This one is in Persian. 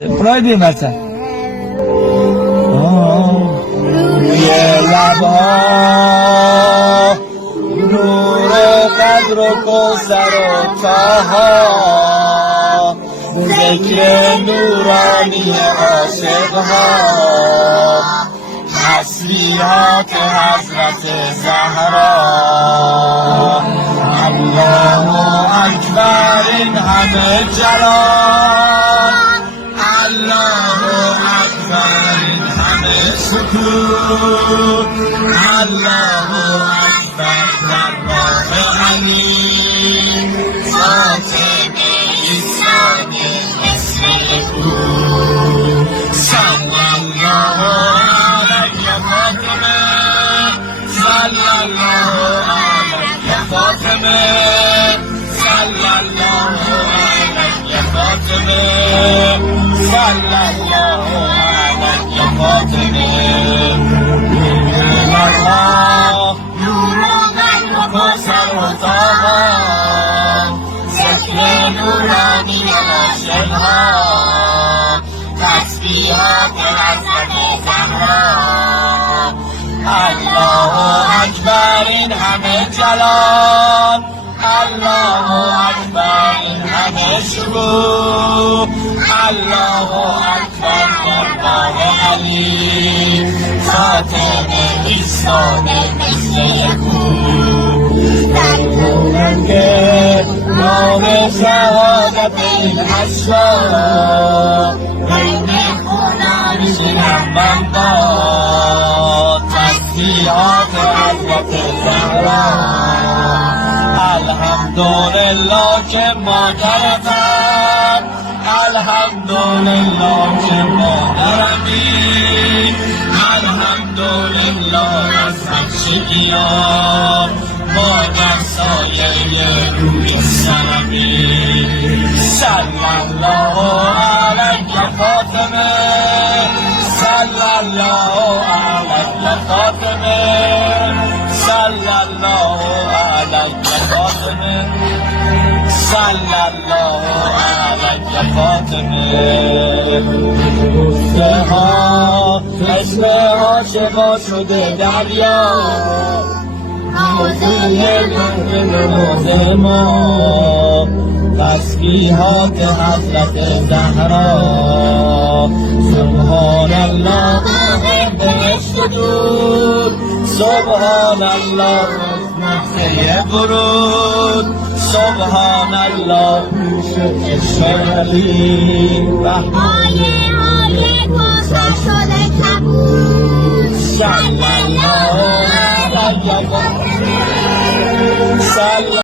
اونای بیم بچه روی لبا نور و قدر و کوثر و طاها ذکر نورانی عاشقها تسبیحات حضرت زهرا الله اکبر این همه جلال الله اکبر این همه سکوت الله اکبر در راه علی فاطمه ایسان مثل بود صلی الله علیه فاطمه صلی الله علیه فاطمه صلی الله علیه فاطمه صلی الله علیه فاطمه نور و قدر و کوثر و طاها ذکر نورانی عاشقها تسبیحات حضرت زهرا الله اکبر این همه جلال الله اکبر این همه شکوه الله اکبر دربار علی فاطمه ایستاده مثل یکون در رنگ نام شهادت این اشرا بین خدا میشینم من با تسبیحات حضرت زهرا الحمدلله که مادرتم الحمدلله که مادرمی الحمدلله از بچگیام مادر سایه روی سرمی صلی الله علیه فاطمه صلی الله علیه فاطمه صلی الله علیه فاطمه صلی الله علیه فاطمه گفته ها اسم عاشقا شده دریا موضوع نماز ما تسبیحات حضرت زهرا سبحان الله بهشت دور سبحان الله نفسه برود سبحان الله شعلی آیه کوثر شده کبود صلی الله علیه و سلم